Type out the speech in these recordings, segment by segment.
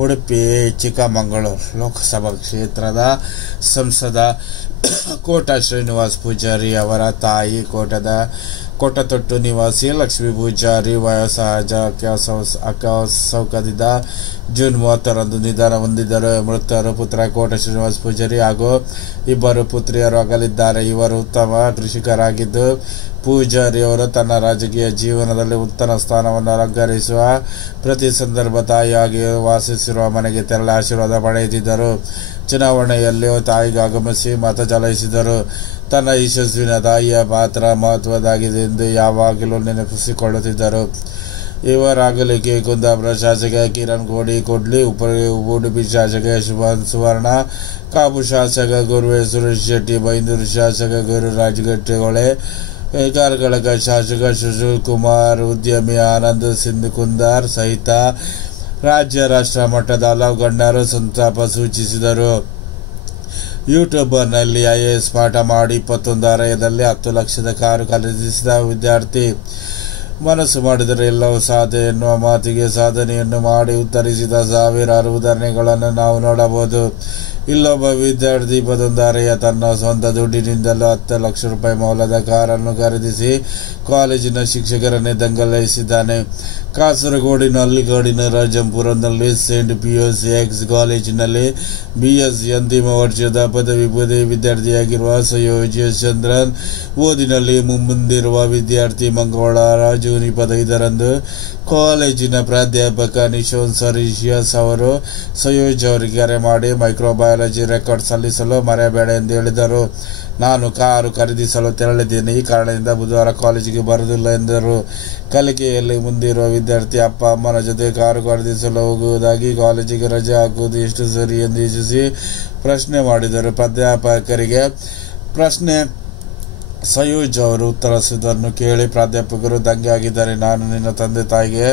ಉಡುಪಿ ಚಿಕ್ಕಮಗಳೂರು ಲೋಕಸಭಾ ಕ್ಷೇತ್ರದ ಸಂಸದ ಕೋಟ ಶ್ರೀನಿವಾಸ್ ಪೂಜಾರಿ ಅವರ ತಾಯಿ ಕೋಟತೊಟ್ಟು ನಿವಾಸಿ ಲಕ್ಷ್ಮೀ ಪೂಜಾರಿ ವಯೋಸಹಜ ಅಸ್ವಸ್ಥದಿಂದ ಜೂನ್ 30ರಂದು ನಿಧನ ಹೊಂದಿದ್ದರು. ಮೃತರು ಪುತ್ರ ಕೋಟ ಶ್ರೀನಿವಾಸ್ ಪೂಜಾರಿ ಹಾಗೂ ಇಬ್ಬರು ಪುತ್ರಿಯರು ಅಗಲಿದ್ದಾರೆ. ಇವರು ಉತ್ತಮ ಕೃಷಿಕರಾಗಿದ್ದು, ಪೂಜಾರಿ ಅವರು ತನ್ನ ರಾಜಕೀಯ ಜೀವನದಲ್ಲಿ ಉತ್ತಮ ಸ್ಥಾನವನ್ನು ಅಲಂಕರಿಸುವ ಪ್ರತಿ ಸಂದರ್ಭ ತಾಯಿಯಾಗಿ ವಾಸಿಸಿರುವ ಮನೆಗೆ ತೆರಳಿ ಆಶೀರ್ವಾದ ಪಡೆಯುತ್ತಿದ್ದರು. ಚುನಾವಣೆಯಲ್ಲಿಯೂ ತಾಯಿಗೆ ಆಗಮಿಸಿ ಮತ ಚಲಾಯಿಸಿದರು. ತನ್ನ ಯಶಸ್ವಿನ ತಾಯಿಯ ಪಾತ್ರ ಮಹತ್ವದಾಗಿದೆ ಎಂದು ಯಾವಾಗಲೂ ನೆನಪಿಸಿಕೊಳ್ಳುತ್ತಿದ್ದರು. ಇವರ ಅಗಲಿಕೆ ಕುಂದಾಪುರ ಶಾಸಕ ಕಿರಣ್ ಕೊಡ್ಲಿ, ಉಡುಪಿ ಶಾಸಕ ಸುವರ್ಣ, ಕಾಪು ಶಾಸಕ ಗುರುವೆ ಸುರೇಶ್ ಶೆಟ್ಟಿ, ಬೈಂದೂರು ಶಾಸಕ ಗುರುರಾಜ್ ಗಟ್ಟಿಗೊಳೆ, ಕಾರ್ಕಳದ ಶಾಸಕ ಸುಶೀಲ್ ಕುಮಾರ್, ಉದ್ಯಮಿ ಆನಂದ್ ಸಿಂಧ್ ಕುಂದಾರ್ ಸಹಿತ ರಾಜ್ಯ ರಾಷ್ಟ್ರ ಮಟ್ಟದ ಹಲವು ಗಣ್ಯರು ಸಂತಾಪ ಸೂಚಿಸಿದರು. ಯೂಟ್ಯೂಬರ್ನಲ್ಲಿ IAS ಪಾಠ ಮಾಡಿ 21 ಹರೆಯದಲ್ಲಿ 10 ಲಕ್ಷದ ಕಾರು ಖರೀದಿಸಿದ ವಿದ್ಯಾರ್ಥಿ. ಮನಸ್ಸು ಮಾಡಿದರೆ ಎಲ್ಲವೂ ಸಾಧ್ಯ ಎನ್ನುವ ಮಾತಿಗೆ ಸಾಧನೆಯನ್ನು ಮಾಡಿ ಉತ್ತರಿಸಿದ ಸಾವಿರಾರು ಉದಾಹರಣೆಗಳನ್ನು ನಾವು ನೋಡಬಹುದು. ಇಲ್ಲೊಬ್ಬ ವಿದ್ಯಾರ್ಥಿ 21 ಹರೆಯ ತನ್ನ ಸ್ವಂತ ದುಡ್ಡಿನಿಂದಲೂ 10 ಲಕ್ಷ ರೂಪಾಯಿ ಮೌಲ್ಯದ ಕಾರನ್ನು ಖರೀದಿಸಿ ಕಾಲೇಜಿನ ಶಿಕ್ಷಕರನ್ನೇ ದಂಗಲಿಸಿದ್ದಾನೆ. ಕಾಸರಗೋಡಿನ ಅಲ್ಲಿಗಾಡಿನ ರಾಜಂಪುರದಲ್ಲಿ ಸೇಂಟ್ ಪಿಯೂಸ್ ಎಕ್ಸ್ ಕಾಲೇಜಿನಲ್ಲಿ BSc ಅಂತಿಮ ವರ್ಷದ ಪದವಿ ವಿದ್ಯಾರ್ಥಿಯಾಗಿರುವ ಸಯೋಜ ಚಂದ್ರನ್ ಓದಿನಲ್ಲಿ ಮುಂದಿರುವ ವಿದ್ಯಾರ್ಥಿ ಮಂಗಳವಾರ ಜೂನ್ 25ರಂದು ಕಾಲೇಜಿನ ಪ್ರಾಧ್ಯಾಪಕ ನಿಶೋನ್ ಸರಿಷಿಯಸ್ ಅವರು ಸಯೋಜ್ ಅವರಿಗೆ ಕರೆ ಮಾಡಿ ಮೈಕ್ರೋಬಯಾಲಜಿ ರೆಕಾರ್ಡ್ ಸಲ್ಲಿಸಲು ಮರೆಯಬೇಡ ಎಂದು ಹೇಳಿದರು. ನಾನು ಕಾರು ಖರೀದಿಸಲು ತೆರಳಿದ್ದೇನೆ, ಈ ಕಾರಣದಿಂದ ಬುಧವಾರ ಕಾಲೇಜಿಗೆ ಬರುವುದಿಲ್ಲ ಎಂದರು. ಕಲಿಕೆಯಲ್ಲಿ ಮುಂದಿರುವ ವಿದ್ಯಾರ್ಥಿ ಅಪ್ಪ ಅಮ್ಮನ ಜೊತೆ ಕಾರು ಖರೀದಿಸಲು ಹೋಗುವುದಾಗಿ ಕಾಲೇಜಿಗೆ ರಜೆ ಹಾಕುವುದು ಎಷ್ಟು ಸರಿ ಎಂದು ಯೋಚಿಸಿ ಪ್ರಶ್ನೆ ಮಾಡಿದರು. ಪ್ರಾಧ್ಯಾಪಕರಿಗೆ ಪ್ರಶ್ನೆ ಸಯೂಜ್ ಅವರು ಉತ್ತರಿಸಿದ್ದನ್ನು ಕೇಳಿ ಪ್ರಾಧ್ಯಾಪಕರು ದಂಗೆ ಆಗಿದ್ದಾರೆ. ನಾನು ನಿನ್ನ ತಂದೆ ತಾಯಿಗೆ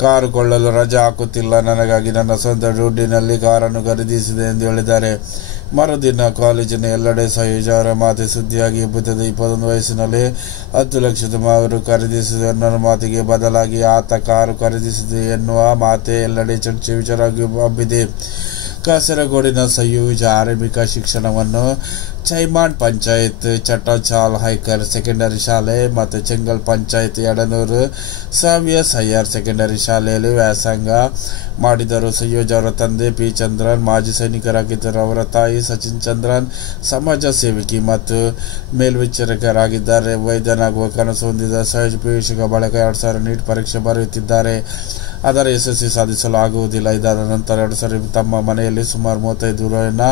ಕಾರು ಕೊಳ್ಳಲು ರಜೆ ಹಾಕುತ್ತಿಲ್ಲ, ನನಗಾಗಿ ನನ್ನ ಸ್ವಂತ ದುಡ್ಡಿನಲ್ಲಿ ಕಾರನ್ನು ಖರೀದಿಸಿದೆ ಎಂದು ಹೇಳಿದ್ದಾರೆ. ಮರುದಿನ ಕಾಲೇಜಿನ ಎಲ್ಲೆಡೆ ಸಯೂಜ್ ಅವರ ಮಾತೆ ಸುದ್ದಿಯಾಗಿ ಎಬ್ಬುತ್ತದೆ. 21 ವಯಸ್ಸಿನಲ್ಲಿ 10 ಲಕ್ಷದ ಕಾರು ಖರೀದಿಸಿದ ನನ್ನ ಮಾತಿಗೆ ಬದಲಾಗಿ ಆತ ಕಾರು ಖರೀದಿಸಿದೆ ಎನ್ನುವ ಮಾತೆ ಎಲ್ಲೆಡೆ ಚರ್ಚೆ ವಿಚಾರವಾಗಿ ಹಬ್ಬಿದೆ. ಕಾಸರಗೋಡಿನ ಸಯೂಜ್ ಆರಂಭಿಕ ಶಿಕ್ಷಣವನ್ನು ಚೈಮಾನ್ ಪಂಚಾಯತ್, ಚಟ್ಟಚಾಲ್ ಹೈಕರ್ ಸೆಕೆಂಡರಿ ಶಾಲೆ ಮತ್ತು ಚೆಂಗಲ್ ಪಂಚಾಯತ್ ಯಡನೂರು ಸಾವಿಯಸ್ ಹೈಯರ್ ಸೆಕೆಂಡರಿ ಶಾಲೆಯಲ್ಲಿ ವ್ಯಾಸಂಗ ಮಾಡಿದರು. ಸಯೂಜ್ ಅವರ ತಂದೆ P. ಚಂದ್ರನ್ ಮಾಜಿ ಸೈನಿಕರಾಗಿದ್ದರು. ಅವರ ತಾಯಿ ಸಚಿನ್ ಚಂದ್ರನ್ ಸಮಾಜ ಸೇವಕಿ ಮತ್ತು ಮೇಲ್ವಿಚಾರಕರಾಗಿದ್ದಾರೆ. ವೈದ್ಯನಾಗುವ ಕನಸು ಹೊಂದಿದ ಸಯೂಜ್ PUC ಬಳಿಕ 2000 ನೀಟ್ ಪರೀಕ್ಷೆ ಬರೆಯುತ್ತಿದ್ದಾರೆ. ಆದರೆ ಯಶಸ್ವಿ ಸಾಧಿಸಲು ಆಗುವುದಿಲ್ಲ. ಇದಾದ ನಂತರ 2000 ತಮ್ಮ ಮನೆಯಲ್ಲಿ ಸುಮಾರು 35 ಊರಿನ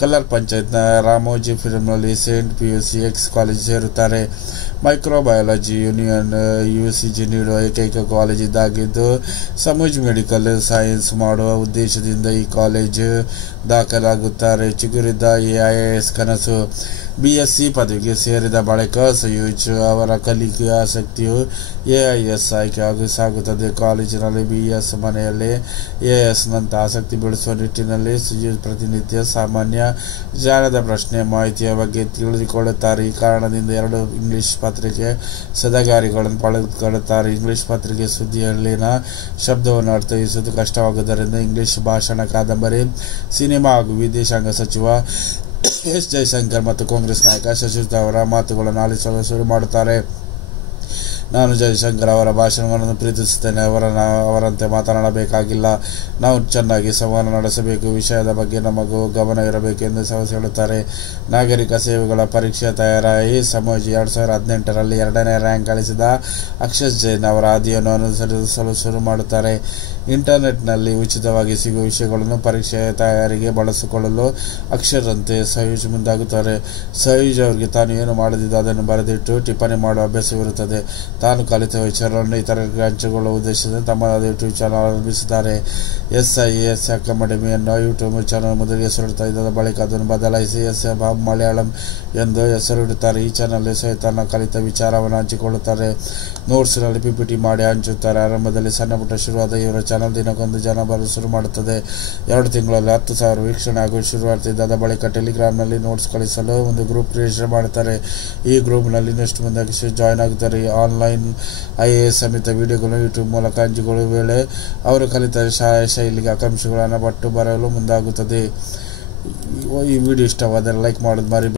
ಕಲ್ಲರ್ ಪಂಚಾಯತ್ನ ರಾಮೋಜಿ ಫಿಲ್ಮ್ನಲ್ಲಿ ಸೇಂಟ್ PUC ಎಕ್ಸ್ ಕಾಲೇಜ್ ಸೇರುತ್ತಾರೆ. ಮೈಕ್ರೋಬಯಾಲಜಿ UCG ನೀಡುವ ಏಕೈಕ ಕಾಲೇಜ್ ಇದಾಗಿದ್ದು, ಸಮೂಜ್ ಮೆಡಿಕಲ್ ಸೈನ್ಸ್ ಮಾಡುವ ಉದ್ದೇಶದಿಂದ ಈ ಕಾಲೇಜ್ ದಾಖಲಾಗುತ್ತಾರೆ. ಚಿಗುರಿದ AIAS ಕನಸು. BSc ಪದವಿಗೆ ಸೇರಿದ ಬಳಿಕ ಸಯೂಜ್ ಅವರ ಕಲಿಕೆಯ ಆಸಕ್ತಿಯು AIS ಆಯ್ಕೆ ಸಾಗುತ್ತದೆ. ಕಾಲೇಜಿನಲ್ಲಿ BS ಮನೆಯಲ್ಲಿ AIS-ನಂತ ಆಸಕ್ತಿ ಬೆಳೆಸುವ ನಿಟ್ಟಿನಲ್ಲಿ ಸಯೂಜ್ ಪ್ರತಿನಿತ್ಯ ಸಾಮಾನ್ಯ ಜ್ಞಾನದ ಪ್ರಶ್ನೆ ಮಾಹಿತಿಯ ಬಗ್ಗೆ ತಿಳಿದುಕೊಳ್ಳುತ್ತಾರೆ. ಈ ಕಾರಣದಿಂದ 2 ಇಂಗ್ಲಿಷ್ ಪತ್ರಿಕೆ ಸದಗಾರಿಗಳನ್ನು ಪಡೆದುಕೊಳ್ಳುತ್ತಾರೆ. ಇಂಗ್ಲಿಷ್ ಪತ್ರಿಕೆ ಸುದ್ದಿಯಲ್ಲಿನ ಶಬ್ದವನ್ನು ಅರ್ಥೈಸುವುದು ಕಷ್ಟವಾಗುವುದರಿಂದ ಇಂಗ್ಲಿಷ್ ಭಾಷಣ, ಕಾದಂಬರಿ, ಸಿನಿಮಾ ಹಾಗೂ ವಿದೇಶಾಂಗ ಸಚಿವ S. ಜಯಶಂಕರ್ ಮತ್ತು ಕಾಂಗ್ರೆಸ್ ನಾಯಕ ಶಶಿ ಅವರ ಮಾತುಗಳನ್ನು ಆಲಿಸಲು ಶುರು ಮಾಡುತ್ತಾರೆ. ನಾನು ಜಯಶಂಕರ್ ಅವರ ಭಾಷಣಗಳನ್ನು ಪ್ರೀತಿಸುತ್ತೇನೆ. ಅವರಂತೆ ಮಾತನಾಡಬೇಕಾಗಿಲ್ಲ. ನಾವು ಚೆನ್ನಾಗಿ ಸಂವಾದ ನಡೆಸಬೇಕು. ವಿಷಯದ ಬಗ್ಗೆ ನಮಗೂ ಗಮನ ಇರಬೇಕು ಎಂದು ಹೇಳುತ್ತಾರೆ. ನಾಗರಿಕ ಸೇವೆಗಳ ಪರೀಕ್ಷೆ ತಯಾರಾಗಿ ಸಮೋಜಿ 2018ರಲ್ಲಿ 2ನೇ ರ್ಯಾಂಕ್ ಗಳಿಸಿದ ಅಕ್ಷಯ್ ಜೈನ್ ಅವರ ಹಾದಿಯನ್ನು ಅನುಸರಿಸಲು ಶುರು ಮಾಡುತ್ತಾರೆ. ಇಂಟರ್ನೆಟ್ನಲ್ಲಿ ಉಚಿತವಾಗಿ ಸಿಗುವ ವಿಷಯಗಳನ್ನು ಪರೀಕ್ಷೆ ತಯಾರಿಗೆ ಬಳಸಿಕೊಳ್ಳಲು ಅಕ್ಷರಂತೆ ಸಯೂಜ್ ಮುಂದಾಗುತ್ತಾರೆ. ಸಯೂಜ್ ಅವರಿಗೆ ತಾನು ಏನು ಮಾಡದಿದ್ದು ಅದನ್ನು ಬರೆದಿಟ್ಟು ಟಿಪ್ಪಣಿ ಮಾಡುವ ಅಭ್ಯಾಸವಿರುತ್ತದೆ. ತಾನು ಕಲಿತ ವಿಚಾರವನ್ನು ಇತರರಿಗೆ ಹಂಚಿಕೊಳ್ಳುವ ಉದ್ದೇಶದಿಂದ ತಮ್ಮದಾದ ಯೂಟ್ಯೂಬ್ ಚಾನಲ್ ಆರಂಭಿಸುತ್ತಾರೆ. SIAS ಅಕಾಡೆಮಿ ಎನ್ನುವ ಯೂಟ್ಯೂಬ್ ಚಾನಲ್ ಮೊದಲಿಗೆ ಹೆಸರಿಡುತ್ತಾ ಇದ್ದ ಬಳಿಕ ಅದನ್ನು ಬದಲಾಯಿಸಿ SIAS ಮಲಯಾಳಂ ಎಂದು ಹೆಸರಿಡುತ್ತಾರೆ. ಈ ಚಾನಲ್ ತನ್ನ ಕಲಿತ ವಿಚಾರವನ್ನು ಹಂಚಿಕೊಳ್ಳುತ್ತಾರೆ. ನೋಟ್ಸ್ನಲ್ಲಿ PPT ಮಾಡಿ ಹಂಚುತ್ತಾರೆ. ಆರಂಭದಲ್ಲಿ ಸಣ್ಣ ಪುಟ್ಟ ಶುರುವಾದ ಇವರ ಚಾನಲ್ ದಿನಕ್ಕೊಂದು ಜನ ಬರಲು ಶುರು ಮಾಡುತ್ತದೆ. 2 ತಿಂಗಳಲ್ಲಿ 10,000 ವೀಕ್ಷಣೆ ಆಗುವ ಶುರುವಾಗುತ್ತಿದ್ದ ಬಳಿಕ ಟೆಲಿಗ್ರಾಮ್ನಲ್ಲಿ ನೋಟ್ಸ್ ಕಳಿಸಲು ಒಂದು ಗ್ರೂಪ್ ಕ್ರಿಯೇಷನ್ ಮಾಡುತ್ತಾರೆ. ಈ ಗ್ರೂಪ್ನಲ್ಲಿ ಇನ್ನಷ್ಟು ಮಂದಿ ಜಾಯ್ನ್ ಆಗುತ್ತಾರೆ. ಆನ್ಲೈನ್ IAS ಸಮೇತ ವಿಡಿಯೋಗಳು ಯೂಟ್ಯೂಬ್ ಮೂಲಕ ಹಂಚಿಕೊಳ್ಳುವ ವೇಳೆ ಅವರು ಕಲಿತ ಶೈಲಿಗೆ ಆಕಾಂಕ್ಷೆಗಳನ್ನು ಪಟ್ಟು ಬರಲು ಮುಂದಾಗುತ್ತದೆ. ಈ ವಿಡಿಯೋ ಇಷ್ಟವಾದರೆ ಲೈಕ್ ಮಾಡೋದು ಮರಿಬೇಡಿ.